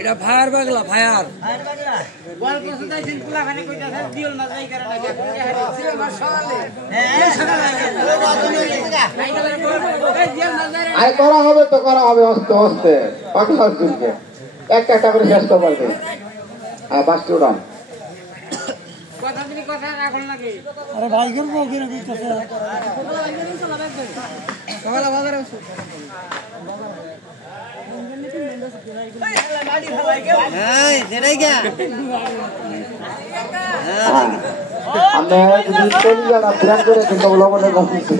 এটা fire বাগলা fire গল্প শুনতেছেন পুলা খানে কইতাছে দিওল মাছ যাই করে না ছিল মাছ সকালে আই করা হবে তো করা হবে আস্তে আস্তে পাঠার জন্য একটা একটা করে শেষ করতে পারবে আর বাসটি উড়ান কথা দিলি কথা রাখল নাকি আরে ভাই করবো কি না কইতাছে সকালে বাজারে আছো এই যেটাই গা আমরা যদি চলে যারা প্ল্যান করে কিন্তু লবণের বসছে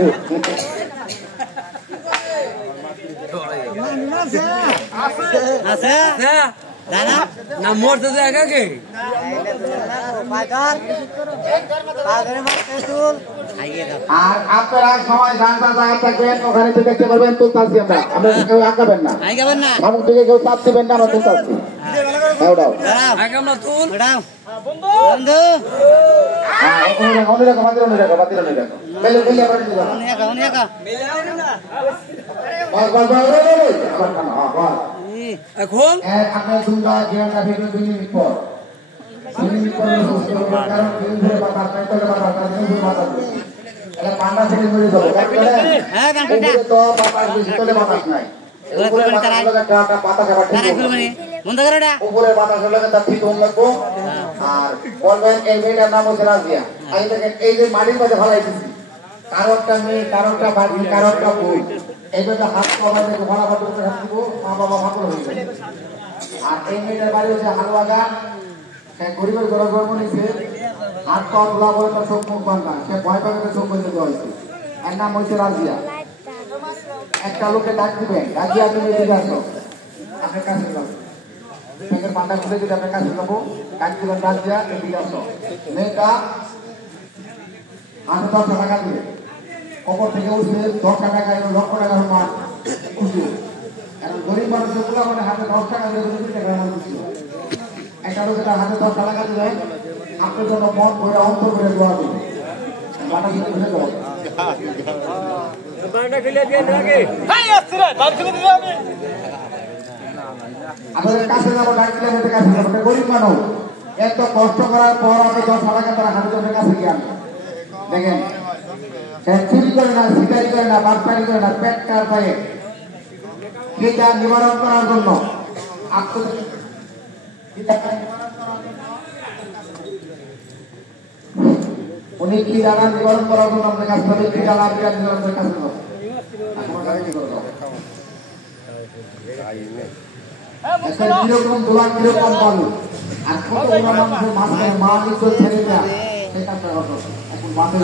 আছে জানা না মরতে জায়গা কে আর আপনারা সময় জানতে জায়গা থাকবেন ওখানে থেকে দেখতে পারবেন তুলতাছি আমরা আমরা কেউ আঁকাবেন না মামুক থেকে কেউ চাপ দিবেন না আমরা তুলতাছি ওটাও আগে আমরা তুল বন্ধু অনেক আমাদের অনেক বেলে বেলে আবার দিবা এখন আপনার দুর্গা জিয়াটা ভিডিও 2 মিনিট পর 2 মিনিট পর কারণ দিন ধরে বাতাস নাই তলে বাতাস দিন ধরে বাতাস এটা পান্ডা থেকে ধরে যাবে হ্যাঁ কাঁটাটা তো বাতাস বেশি তলে বাতাস নাই উপরে বাতাস লাগা কাটা বাতাস আবার ঠিক বন্ধ করো এটা উপরে বাতাস লাগা তা ঠিক হল লাগবো আর বলবেন এই মেয়েটার নাম হচ্ছে রাজিয়া আগে থেকে এই যে মাটির মধ্যে ফলাই দিছি কারণটা মেয়ে কারণটা বাড়ি কারণটা বই এইভাবে হাত পাওয়া থেকে ভাড়া ভাত করে হাত দিব মা বাবা ভাগ হয়ে যাবে আর এই মেয়েটার বাড়ি হচ্ছে হালুয়াগা সে গরিবের ঘরে জন্ম নিয়েছে হাত পা ধোলা বলে তার চোখ মুখ বান্ধা সে ভয় পাবে চোখ বন্ধ দেওয়া হয়েছে এর নাম হচ্ছে রাজিয়া একটা লোকে ডাক দিবেন রাজিয়া তুমি এদিকে আসো আপনার কাছে যাবো ব্যাংকের পান্ডা খুলে যদি আপনার কাছে যাবো ডাক দিবেন রাজিয়া এদিকে আসো মেয়েটা 8,000 টাকা দিবে কবর থেকে উঠে 10 টাকা এলো লক্ষ টাকার মাল খুশি এখন গরিব মানুষের গুলা মানে হাতে 10 টাকা দিয়ে 2 টাকা মাল খুশি একটা লোক হাতে 10 টাকা দিলে আপনার জন্য মন ভরে অন্তর ভরে দোয়া দিবে বাটা কিন্তু ভরে দেবো বাটা খেলে দিয়ে লাগে এই আসছে বাড়ি থেকে দিবে আমি আপনাদের কাছে যাবো ডাক দিলে আমাদের কাছে যাবো গরিব মানুষ এত কষ্ট করার পর আমি 10 টাকা তারা হাতে জনের কাছে গিয়ে দেখেন চুরি করে না শিকারি করে না বাটপারি করে না পেট কার পায়ে সেটা নিবারণ করার জন্য উনি কি জানা নিবারণ করার জন্য আপনার কাছে হবে কি জানা আপনার নিবারণের কাছে কিরকম দোলা কিরকম বলো আর কত মানুষের মাঝে মা নিশ্চয় ছেড়ে দেয়া সেটা এখন মাঠে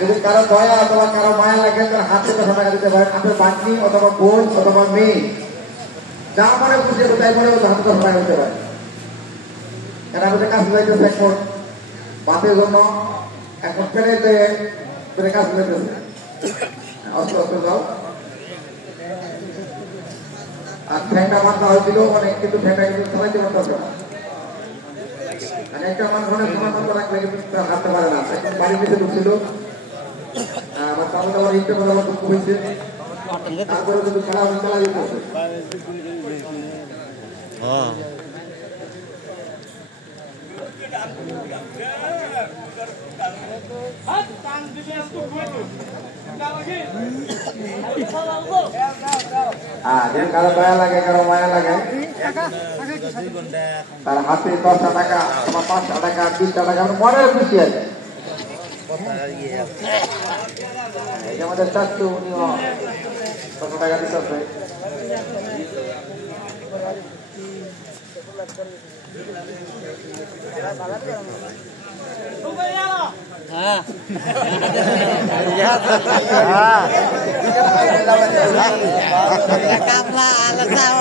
যদি কারো দয়া অথবা কারো মায়া লাগে তার হাতে 10 টাকা দিতে পারেন আপনার বাকি অথবা বোন অথবা মেয়ে যা মনে খুশি তাই মনে হাতে 10 টাকা দিতে পারে কারণ আমাদের কাছে যাইতেছে এখন বাতের জন্য এখন পেরে কাজ যাইতেছে অস্ত্র অস্ত্র যাও আর ফ্যানটা মাথা হয়েছিল অনেক কিন্তু ফ্যানটা কিন্তু চালাইতে পারতো না আর একটা মানুষ অনেক সময় মতো রাখলে কিন্তু হাঁটতে পারে না বাড়ির পিছিয়ে ঢুকছিল আমার তাহলে আমার ইনটা বলে আমার দুঃখ হয়েছে তারপরে কিন্তু খেলা চালা যেতেছে কারো দয়া লাগে কারো মায়া লাগে তার হাতে 10 টাকা বা 5 টাকা 20 টাকা মনে খুশি আছে এই আমাদের চাচ্ছু উনিও 10 টাকা দিতে হবে Kapla, alas tao.